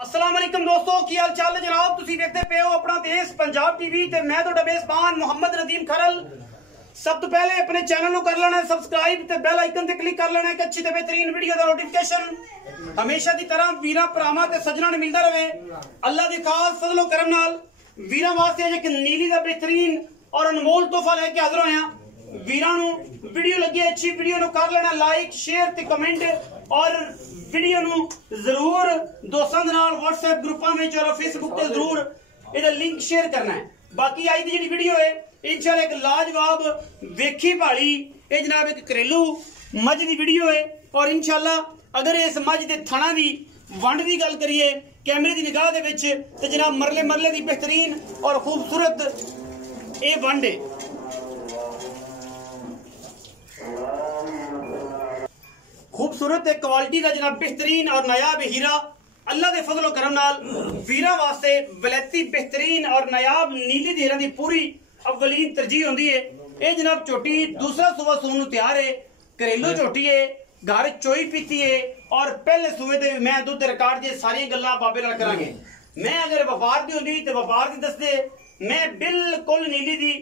अस्सलाम वालेकुम दोस्तों, की हाल चाल है जनाब। तुसी देखते पे हो अपना देश पंजाब टीवी ते मैं तो मेजबान मोहम्मद नदीम खरल। सब तो पहले अपने चैनल को कर लेना सब्सक्राइब ते बेल आइकन ते क्लिक कर लेना एक अच्छी ते बेहतरीन वीडियो का नोटिफिकेशन हमेशा की तरह वीरा भरावां ते सज्जनां ने मिलता रहे। अल्लाह दी खास फजलो करम नाल वीरां वास्ते एक नीली दा बेहतरीन और अनमोल तोहफा लेके हाजिर होए हां। वीरां नूं वीडियो लगी अच्छी वीडियो नूं कर लेना लाइक शेयर ते कमेंट और वीडियो नूं जरूर दोस्तां दे नाल व्हाट्सएप ग्रुपां विच और फेसबुक ते जरूर इहदा लिंक शेयर करना है। बाकी अज दी जिहड़ी वीडियो है इंशाअल्लाह एक लाजवाब वेखी भाली ये जनाब एक घरेलू मझ दी वीडियो है और इंशाअल्लाह अगर इस मझ दे थणा दी वंड दी गल करिए कैमरे दी निगाह दे विच ते जनाब मरले मरले दी बेहतरीन और खूबसूरत ये वंड है। खूबसूरत एक क्वालिटी का जनाब बेहतरीन और नायाब हीरा अल्लाह के फजलो करम नाल वीरा वास्ते वलैती बेहतरीन और नायाब नीली हीरा की पूरी अव्वलीन तरजीह होंदी है। ये जनाब झोटी दूसरा सुबह सून तैयार है, घरेलू झोटी है, घर चोई पीती है और पहले सुबह ते मैं दुध रिकॉर्ड दी सारी गल्लां बाबे नाल करांगे। मैं अगर व्यापार दी होंदी ते व्यापार दी दसदे मैं बिल्कुल नीली दी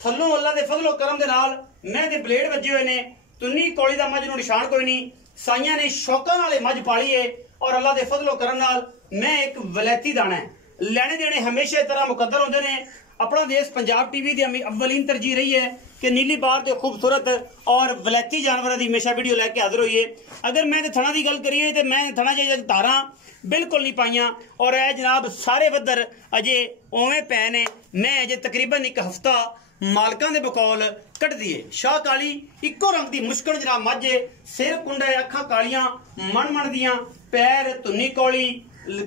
थल्लों अल्लाह दे फजलो करम दे नाल मैं दे ब्लेड वजे हुए ने तुन्नी कौली दा मझ नूं निशान कोई नहीं। साइयां ने शौकां नाल मझ पाली है और अल्लाह दे फजलो करम नाल मैं एक वलैती दाना है। लेने देने हमेशा इस तरह मुकद्दर होंदे ने। अपना देश पंजाब टीवी की अव्वलीन तरजीह रही है कि नीली बार के खूबसूरत और वलैती जानवरों की हमेशा वीडियो लैके हाजिर हुई है। अगर मैं थणा की गल करिए तो मैं थणा जी धारा बिल्कुल नहीं पाइया और यह जनाब सारे बदर अजे उवें पै ने। मैं अजे तकरीबन एक हफ्ता मालकां दे बकौल कट दिए। शाह काली इको रंग की मुश्किल जनाब मझ सिर कुंडा अखा कालियां मन मन दियां पैर धुन्नी कौली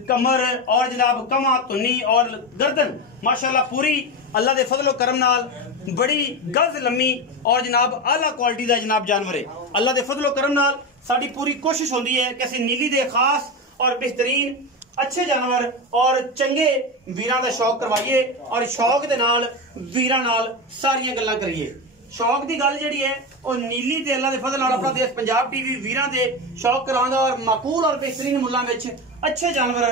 कमर और जनाब कमा धुन्नी और गर्दन माशाल्लाह पूरी अल्लाह दे फजलो करम नाल बड़ी गज लम्मी और जनाब आला क्वालिटी का जनाब जानवर है। अल्लाह दे फजलो करम नाल साडी पूरी कोशिश होंदी है कि असीं नीली दे खास और बेहतरीन अच्छे जानवर और चंगे वीरां दा शौक करवाइए और शौक दे नाल वीरां नाल सारियां गल्लां करिए। शौक की गल जी है और नीली ते अल्लाह दे फजल नाल अपना देश पंजाब टीवी वीरां दे शौक करांदा और माकूल और बेहतरीन मुल्लां विच अच्छे जानवर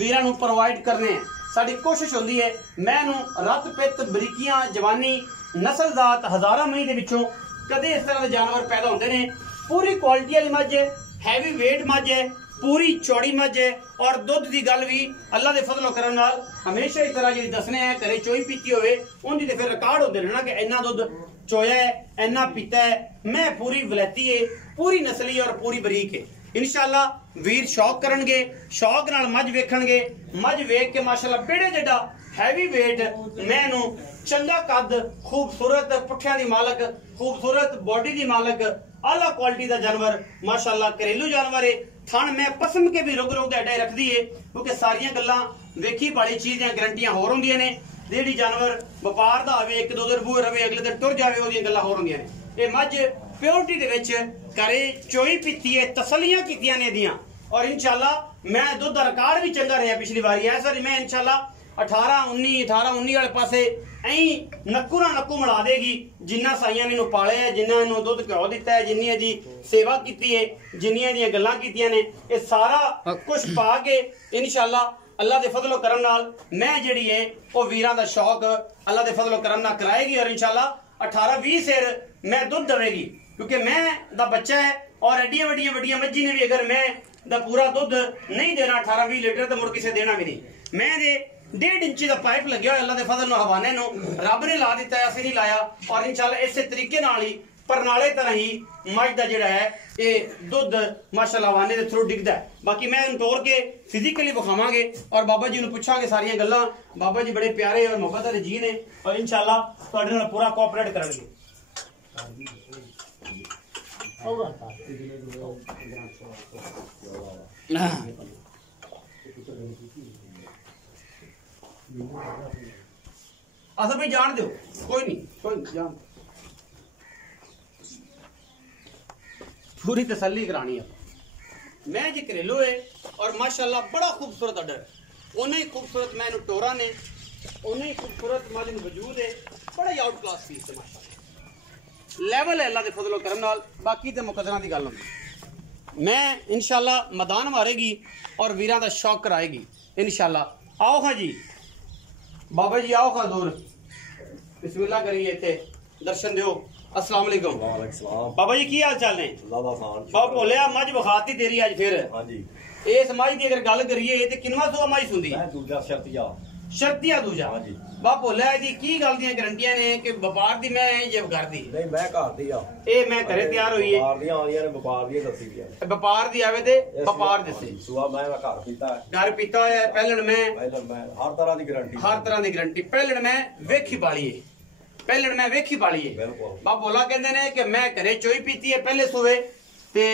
वीरां नूं प्रोवाइड करने साडी कोशिश होंदी है। मैं नूं रत पित बरीकियां जवानी नस्लजात हजारां मई दे विचों कदे इस तरह के जानवर पैदा होंदे ने। पूरी क्वालिटी वाली मझ है, हैवी वेट मझ है, पूरी चौड़ी मझ है और दुध की गल भी अल्लाह के फजलो करम नाल हमेशा इस तरह जी दसने हैं घरे चोई पीती होवे उनकी तो फिर रिकॉर्ड होंदे रहना कि इन्ना दुध चोया है इन्ना पीता है। मैं पूरी वलैती है, पूरी नस्ली और पूरी बरीक है। इंशाअल्लाह वीर शौक करनगे, शौक नाल मझ वेखणगे, मझ वेख के माशाअल्लाह पेड़े जिड्डा हैवी वेट मैनू चंगा कद खूबसूरत पुठियां दी मालक खूबसूरत बॉडी दी मालक आला क्वालिटी का जानवर माशाअल्लाह घरेलू जानवर है। थण मैं पसम के भी रुग रुग अड्डे रखदी है क्योंकि सारियां गल्लां वेखी भाली चीज दी गारंटियां होर होंदियां ने। जेहड़ी जानवर व्यापार दा आवे एक दो दिन बूह रवे अगले दिन टुर जावे ओहदियां गल्लां होर होंदियां ने। ये मझ प्योरिटी दे विच घरे चोई पीती है तसलियां कीतियां ने दियां और इंशाअल्लाह मैं दुध दा रिकॉर्ड भी चंगा रहा पिछली बारी ऐसा मैं इंशाअल्लाह 18-19 वाले पासे ऐ नक्कू ना नक्कू मिला देगी जिन्ना साइयां ने इनू पाले है जिन्ना इनू दुध घ्यो दिता है जिन्नी दी सेवा की है जिन्नियां दी गल्लां कीतियां ने ये सारा कुछ पा के इंशाअल्लाह अल्लाह दे फजलो करम नाल मैं जिहड़ी है वो वीरां दा शौक अल्लाह दे फजलो करम नाल कराएगी और इंशाअल्लाह 18-20 सेर मैं दुध देवेगी क्योंकि मैं दा बच्चा है और एडियां वड्डियां मज्जी ने भी अगर मैं दा पूरा दुध नहीं देना 18-20 लीटर तो मुड़ किसे देना भी नहीं। मैं दे 1.5 इंची का पाइप लगे हुआ अल्लाह के फजल हवाने रब ने ला दिता है असं नहीं लाया और इंशाअल्लाह इस तरीके नाल ही परनाले तरह ही मझ का जिहड़ा है ये दुध माशाअल्लाह हवाने के थ्रू डिगदा है। बाकी मैं तोड़ के फिजिकली विखावांगे और बाबा जी नूं पुछांगे सारियां गल्लां। बाबा जी बड़े प्यारे और मुहब्बत वाले जी ने और इंशाअल्लाह तुहाडे नाल पूरा कोऑपरेट करनगे। अच्छा भाई जान दो कोई नहीं जान पूरी तसल्ली करानी है। मैं जी घरेलू है और माशाअल्लाह बड़ा खूबसूरत अडर उन्हें ही खूबसूरत मैं टोरा ने उन्हें ही खूबसूरत मालिक वजूद है बड़ा ही आउट क्लास पीस है माशाअल्लाह लेवल है अल्लाह के फजलो करम नाल। बाकी तो मुकदरा की गल होंदी मैं इंशाल्लाह मैदान मारेगी और वीरां दा शौक कराएगी इंशाल्लाह। आओ खां जी बाबा जी, आओ खां दूर, बिस्मिल्लाह करिए, इत्थे दर्शन दियो। अस्सलाम वालेकुम। बाबा जी की हाल चाल ने? बाबा बोलिया मझ बखाती तेरी अज फिर। हाँ जी। इस मझ की अगर गल करिए तो किनवा सो मझ सुंदी? दूजा शर्तिया दूजा। हाँ जी। बाप बोलिया दी की गल दी गारंटियां ने कि व्यापार दी मैं जे घर दी नहीं मैं घर दी आ ए मैं घरे तैयार होई है व्यापार दी आंदियां ने व्यापार दी दसी दी व्यापार दी आवे ते व्यापार दसी सुआ मैं घर पीता है पहलन मैं हर तरह दी गारंटी पहलन मैं वेखी पाली है पहलन मैं वेखी पाली है। बाप बोला कहंदे ने कि मैं घरे चोई पीती है पहले सुवे ते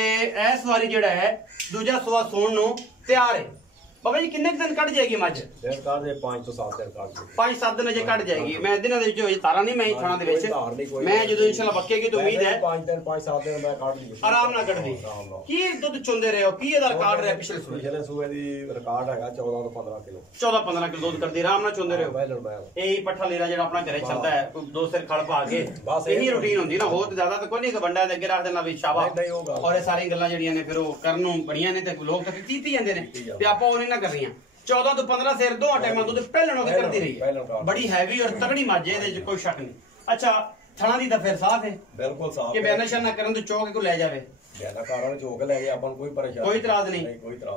इस वारी जेड़ा है दूजा सुआ सोण नु तैयार है। बाबा जी किन्ने दिन कट जाएगी मझ? 5 to 7 दिन अजे कट जाएगी। मैं दिनों दे विच तारा नहीं मैं थाना दे विच मैं जदों इंशाल्लाह बक्केगी तो उम्मीद है 5-7 दिन मैं काट दी आराम ना कट दी। की दुध चुंदे रहे हो की एदा रिकॉर्ड रहा पिछले सूए दी रिकॉर्ड हैगा 14 to 15 किलो 14-15 किलो दुध करदी आराम ना चुंदे रहे हो। यही पट्ठा लीरा जेड़ा अपना घरे चलदा है दो सिर खड़ पा के यही रूटीन होंदी ना हो तो ज्यादा तो कोई नहीं बंडा दे अगे रख देना भी शाबाश और ये सारी गल्लां जेड़ियां ने फिर वो करनों बड़ियां ने ते लोग तो कीती जांदे ने ते आपा ओ नहीं कर रही 14 to 15 सेर दो टाइम दुध पहलन होके करती रही है बड़ी हैवी और तगड़ी मझ है कोई शक नहीं। अच्छा थणा दी फिर साफ है बिल्कुल साफ कि बयाना शना करन तो चौक को ले जावे बयाना कारण चौक ले गए अपन कोई परेशानी कोई इतराज नहीं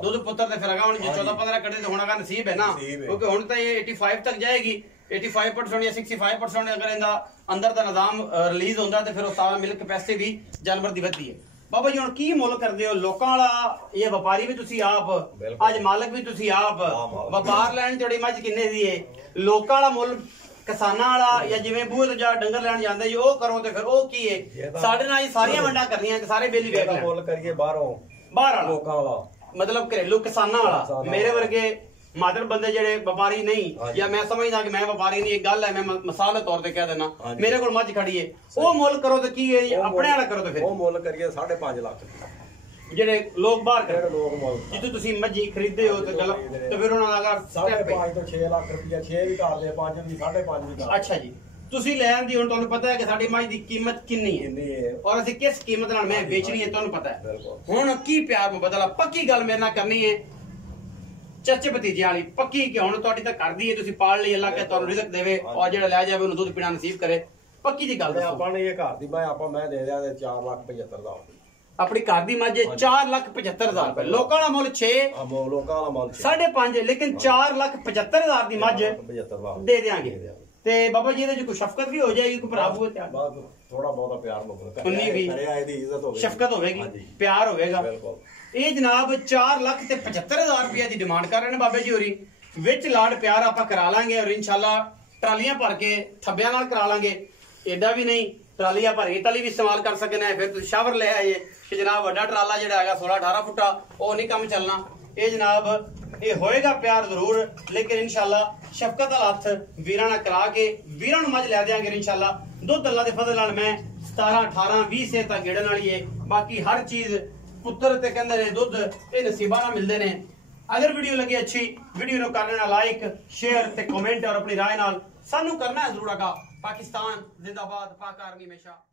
दुध पुत्र ते फिर अगा हुन 14-15 कटे तो होना का नसीब है ना क्योंकि हुन तो ये 85 तक जाएगी 85% या 65% अगर इंदा अंदर दा निजाम रिलीज होंदा ते फिर वो सारा मिल्क कैपेसिटी भी जानवर दी वधदी है। बाबा जी हुन की मुल करदे हो लोकां वाला ये व्यापारी भी तुसी आप अज मालक भी तुसी आप व्यापार लैन जोड़ी मझ किन्ने दी है लोकां वाला मुल किसानां वाला या जिवें बूहे तो जा डंगर लैन जांदे जी ओ करो ते फिर ओ की है साडे नाल सारियां वंडा करनियां कि सारे बेली वेख मुल करिए बाहरों बाहर वाला लोकां वाला मतलब घरेलू किसानां वाला मेरे वर्गे मादर बंदे जेड़े व्यापारी नहीं या मैं समझदा कि मैं व्यापारी नहीं एक गल है मैं मिसाल के तौर पे कह देना मेरे को मझ खड़ी है ओ मुल करो तो की है अपने वाला करो तो फिर ओ मुल करिए 5.5 लाख जेड़े लोग बाहर करे लोग मुल जितों तुसी मझी खरीदे हो तो गलत तो फिर उन्हां दा 5.5 to 6 लाख रुपया 6 भी कर दे 5 भी 5.5 भी कर। अच्छा जी तुसी ले आंदी हुन तुहानू पता है कि साडी मझ दी कीमत कितनी है और असि किस कीमत नाल मैं बेचनी है तुहानू पता है हुन की प्यार मुबदला पक्की गल मेरे नाल करनी है चाचे भतीजे वाली पक्की कि हुन तुहाडी तां कर दी है तुसी पाल लई अल्लाह के तुहानू रिज़्क देवे और जेड़ा ले जावे उन्हें दूध पीना नसीब करे पक्की दी गल आपां ने ये घर दी मैं दे दिया 4,75,000 अपनी घर दी मझ 4,75,000 रुपए लोकां दा मुल 6 लोकां दा मुल 5.5 लेकिन 4,75,000 दी मझ दे देंगे ते बाबा जी दे कोई शफकत भी हो जाएगी कोई भरा हुए थोड़ा बहुत प्यार मुकद्दर उन्नी भी इज्जत होगी शफकत होगी प्यार होगा ये जनाब 4,75,000 रुपया की डिमांड कर रहे हैं बाबे जी होरी विच लाड प्यार आप करा लांगे और इंशाल्लाह ट्रालियां भर के थब्बियां नाल करा लांगे एडा भी नहीं ट्रालियां भर के तली भी इस्तेमाल कर सकना है फिर तुम शावर ले आइए कि जनाब वड्डा ट्राला जिहड़ा है 16-18 फुटा वो नहीं काम चलना ये जनाब ये होएगा प्यार जरूर लेकिन इंशाल्लाह शफकत वाला हथ वीरां नाल करा के वीरां नूं मझ लै देंगे इंशाल्लाह दुध अल्लाह दे फजल नाल मैं 17-18-20 सेर तक गेड़न वाली है बाकी हर चीज पुत्र ते कहंदे ने दुध ये नसीबा ना मिलदे ने। अगर वीडियो लगी अच्छी वीडियो नु कर लेना लाइक शेयर ते कमेंट और अपनी राय नाल सानू करना है जरूर आगा। पाकिस्तान जिंदाबाद पाक आर्मी हमेशा।